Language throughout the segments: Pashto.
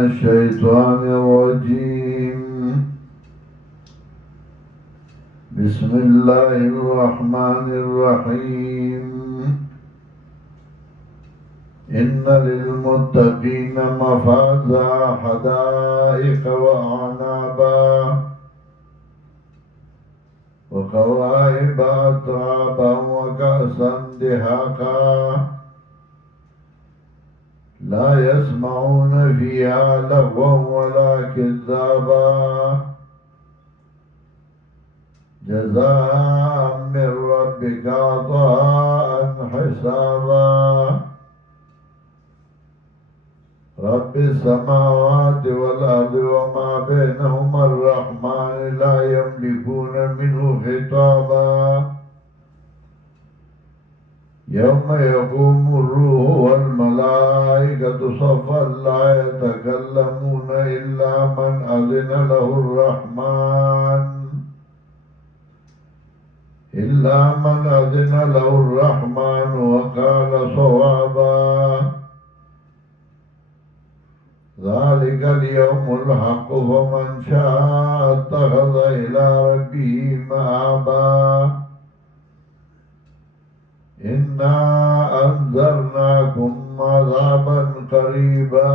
الشيطان الرجيم. بسم الله الرحمن الرحيم. إن للمتقين مفازا حدائق وأعنابا وكواعب أترابا وكأسا دهاقا لا يسمعون فيها لغوا ولا كذابا جزاء من ربك عطاء حسابا. رب السماوات والأرض وما بينهما الرحمن لا يملكون منه خطابا. يوم يقوم الروح والملائكة صفا لا يتكلمون إلا من أذن له الرحمن وقال صوابا. ذلك اليوم الحق فمن شاء اتخذ إلى ربه مآبا. إنا أنذرناكم عذابا قريبا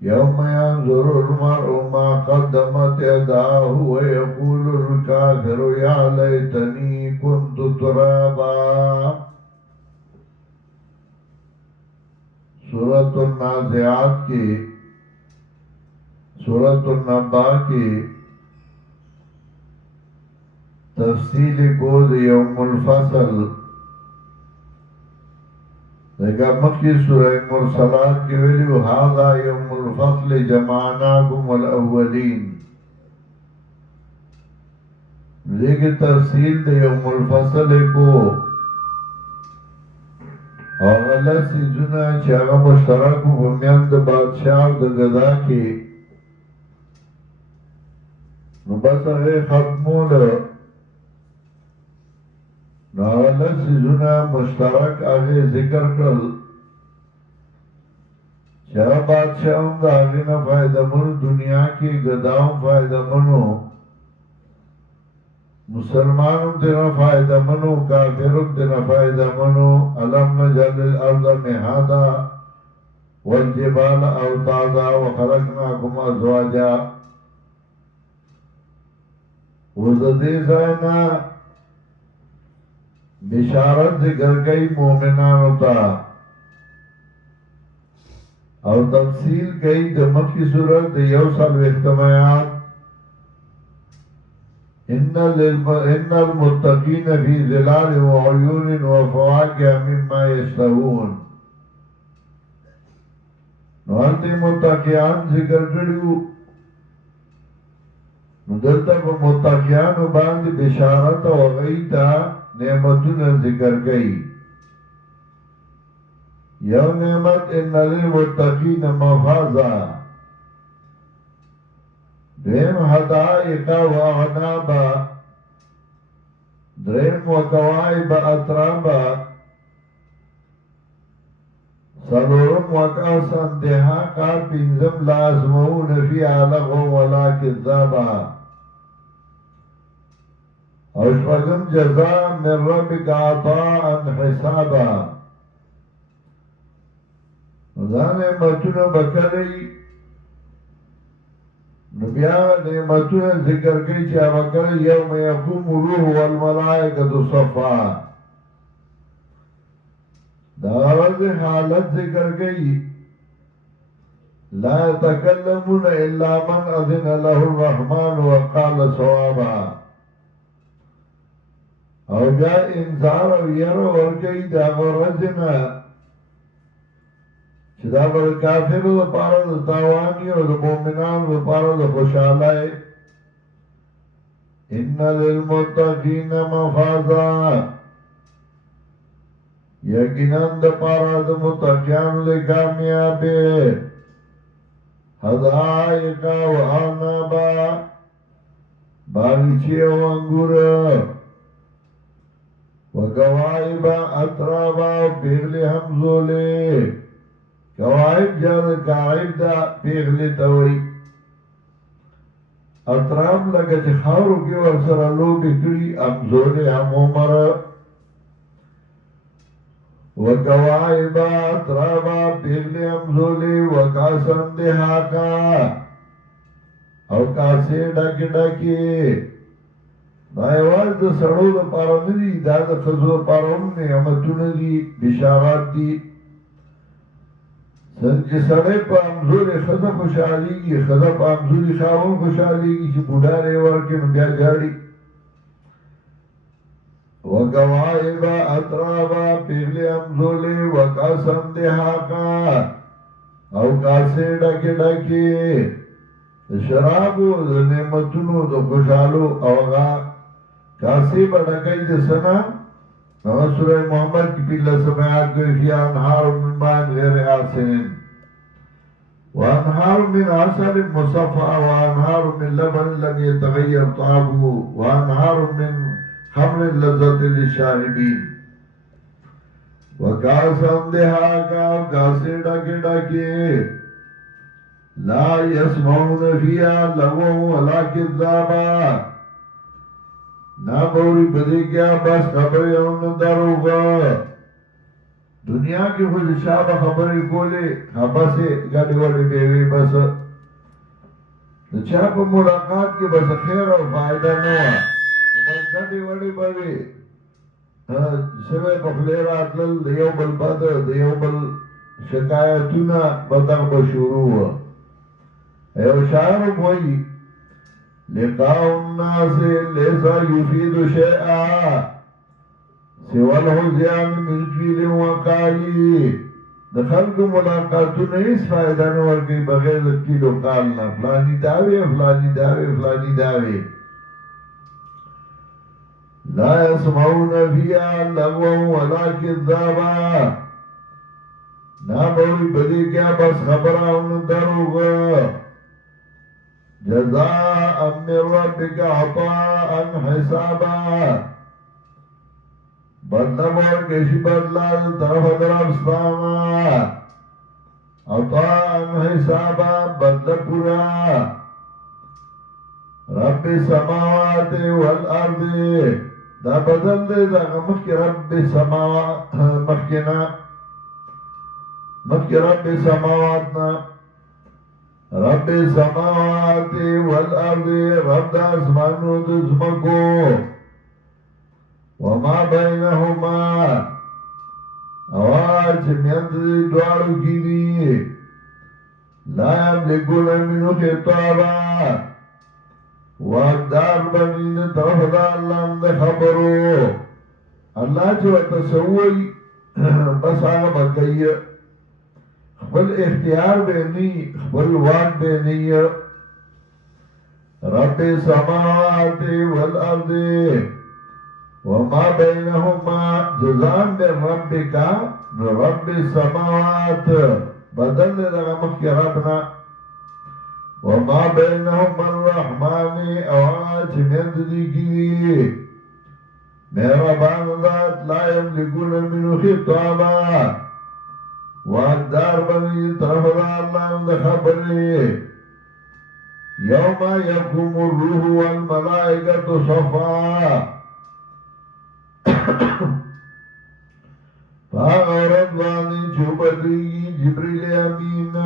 يوم ينظر المرء ما قدمت يداه ويقول الكافر يا ليتني كنت ترابا. सूरत नाज़ियात की सूरत नब्बा की तफसील गोद यौमुल फसल लगा मक्की सूरह मुरसलात की वेली हादा यौमुल फसल जमानाकुम वल अव्वलीन लेकिन तफसील दे यौमुल फसल को और अल्लाह से जुना चागा मुश्तरक बुनियाद बादशाह द गदा की मुबसरे खत्मूल ना अल्लाह से जुना मुश्तरक आगे जिक्र कर चागा बादशाह दा आगे ना फायदा मनु दुनिया की गदाओं फायदा मनु मुसलमानों तेरा फायदा मनो काफिरों तेरा फायदा मनो। अलम नजअल अर्द मिहादा वल जिबाल अवतादा व खलकनाकुम अज़वाजा। वज़दे ज़ाना बिशारत ज़िक्र गई मोमिनानों ता और तफसील गई दमक की सूरत यौसल इख्तमायात। इन्नल मुत्तकीन फी ज़िलाल व उयून व फ़वाकिह मिम्मा यश्तहून। नौंते मुत्तकियान ज़िक्र करियो नुदलता व मुत्तकियान बांध बिशारत व गईता नेमतुन ज़िक्र गई। यौ नेमत इन्नल मुत्तकीन मफ़ाज़ा द्रेम हदाइका व अनाबा द्रेम व कवाइब अतराबा सलोरम व कासन देहाका पिंजम लाज़मऊन फ़ीहा लग़वन वला किज़्ज़ाबा। और शपगम जज़ा मिन रब्बिका अताअन हिसाबा। ज़ाने मतुन बकरी नबिया नेमतुन ज़िक्र कई चावकर यौम यक़ूमु रूह वल मलाइकतु सफ़ा। दारज हालत ज़िक्र कई ला यतकल्लमुन इल्ला मन अज़िन लहु रहमान व क़ाल सवाबा। और जा इंजार और यरो और कई दागरजना चिदावर काफिर द पारा द तावानी और द मोमिनान द पारा द खुशालाई। इन्ना लिलमुत्तकीन मफ़ाज़ा यकीनन द पारा द मुत्तकियान ले कामयाबी। हदाइका व अनाबा बागीचे व अंगूर व कवाइबा अतराबा बिगले हमजोले। कवाइब کاغیب دا پیغلی تاوی اطرام لگا چه خاورو کی ورسر لوبی کری امزولی هم عمر وکوائبا اطرابا پیغلی امزولی وکاسن دحاکا او کاسی ڈاکی ڈاکی دا یواز دا سڑو دا پارا ندی دا دا خزو دا پارا هم نعمتون دی بشارات دی سنچه سڑے پا امزولی خزا خوشحالی گی خزا پا امزولی خاون خوشحالی گی چه بوداره ورکن بیا جاڑی وکوائبا اطرابا پیغلی امزولی وکاسن دحاکا او کاسی ڈاکی ڈاکی شرابو دا نعمتونو دا خوشحالو اوغا کاسی بڑکای دا سنا سورہ محمد کی پیلہ سمیات کوئی فی انہار من مائن غیر آسنین وانہار من عسل مصفا وانہار من لبن لم يتغیر طعامه وانہار من خمر لذت للشاربین وکاسن دحاکا کاسی ڈاکی ڈاکی لا يسمعون فيها لغوا ولا كذابا نا بوری بدی کیا بس خبری اون دروغا دنیا کی خود شاب خبری کولی خبسی گاڑی وڑی بیوی بس چاپ ملاقات کی بس خیر و فائدہ نوا بس گاڑی وڑی بیوی سوے پخلیر آتلل دیو بل بد دیو بل شکایتونا بدغ بشورو ایو شاعر کوئی لقاء الناس لیسا یفید شیئا سوى الحزیان من فیل وقالی دخلق ملاقاتو نیس فائدہ نور کی بغیر کیلو قالنا فلانی داوی فلانی داوی فلانی داوی لا يسمعون فيها لغوا ولا كذابا نا بوری بدی کیا بس خبران دروغا جزاء من ربك عطاء حسابا بدلا مور کشی بدلا طرف درب سلاما عطاء حسابا بدلا پورا رب السماوات والارض دا بدل دے دا مخی رب السماوات مخینا مخی رب السماواتنا رب السماوات والارض رب دا اسمانو دزمکو وما بینهما اواج میند دوارو کی دی لا یملکون منو خطابا واقدار بنین طرف دا اللہ اند خبرو اللہ جو تصوی بس آگا بکئی خبل اختیار بے نی خبل واق بے نی رب السماوات والارض وما بینهما جزان بے رب کا رب السماوات بدل لگا مخی ربنا وما بینهما الرحمن اواج مند دیگی میرا باندات لا یملکون منو خطابا واقدار بنی طرف دا اللہ اند خبری یوم یقوم الروح والملائکت صفا فاغرد وانی چوبدی جبریل امین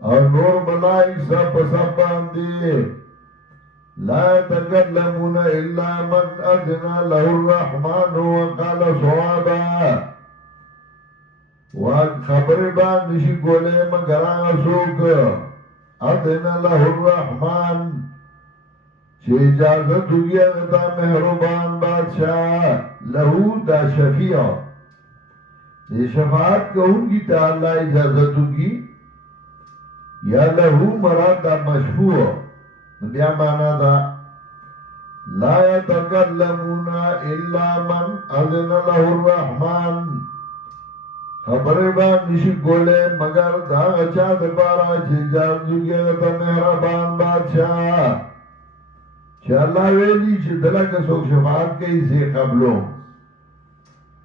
اور نور ملائک سب سب باندی لا يتكلمون الا من اذن له الرحمن وقال صوابا خبر بان نشی گولے مگر آسوک اذن له الرحمن چه اجازت ہوگی اغتا مہربان بادشاہ لہو دا شفیع یہ شفاعت کہوں گی تا اللہ اجازت ہوگی یا لہو مراد دا مشفوع بیا مانا دا لا يتکلمون الا من اذن له الرحمن خبر بان نشی گولے مگر دا غچا دبارا چه اجازت ہوگی اغتا مہربان بادشاہ چه اللہ ویلی چه دلہ کسوک شفاعت کے اسے قبلو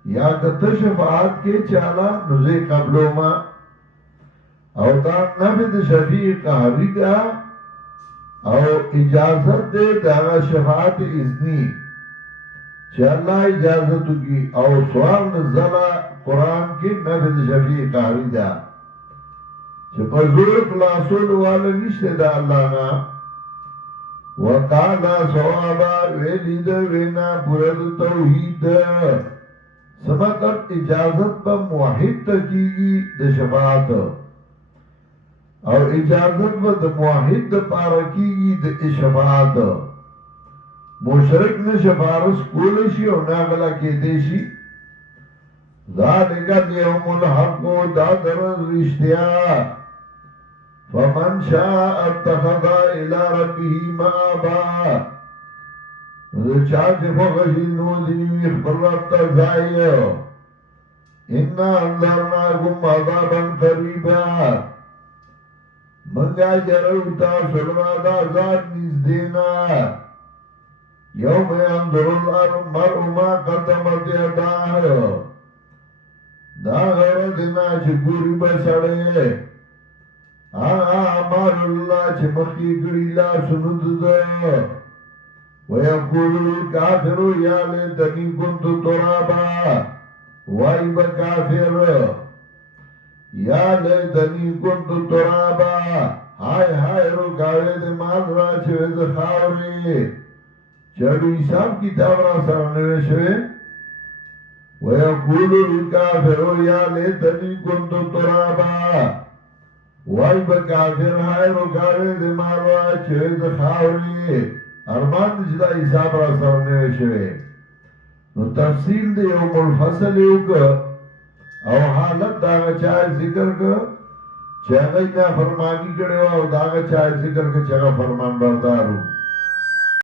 یا کتا شفاعت کے چالا نزے قبلو ما او دا نفی دا شفیع قهری دا او اجازت دے دا شفاعت اذنی چه اللہ اجازتو کی او سوال نزلہ قرآن کی نفی دا شفیع قهری دا چه پزور خلاصول والا نشتے دا اللہ نا وقالا صوابا ویلید وینا پرد توحید سمطب اجازت با موحد تکیگی دا شفاعت او اجازت با دا موحد دا پارکیگی دا شفاعت مشرک نے شفارس کولشی او ناغلا کے دیشی ذالک الیوم الحق دادر رشتیا فمن شاء اتخذ الى ربه مآبا چاچ فغشی نو دنیوی اخبر رب تزائی انا انذرناکم عذابا قریبا منگا جروتا سلما دا عذاب نزدینا یوم ينظر المرء ما قدمت یداه دا غیر دینا چه گوری بسڑے آمار اللہ چه مخی گری لا سند دا ویقول الكافر یا لیتنی کنت ترابا وائی با کافر یا لیتنی کنت ترابا ہائے ہائے رکاوے دے مال را چه وید خاوری چاڑو حساب کتاب را سرنوے شوے وَيَقُولُ الْكَافِرُ يَا لَيْتَنِي كُنتُ تُرَابًا وائی با کافر ہائے رکاوے دے مالوا چوے زخاوری ارمان جدا حساب را سرنوے شوے نو تفصیل دے یوم الفصل یوکا او حالت داغا چاہے ذکر کا چاہے نا فرمانی کرے او داغا چاہے ذکر کا چاہے فرمان بردارو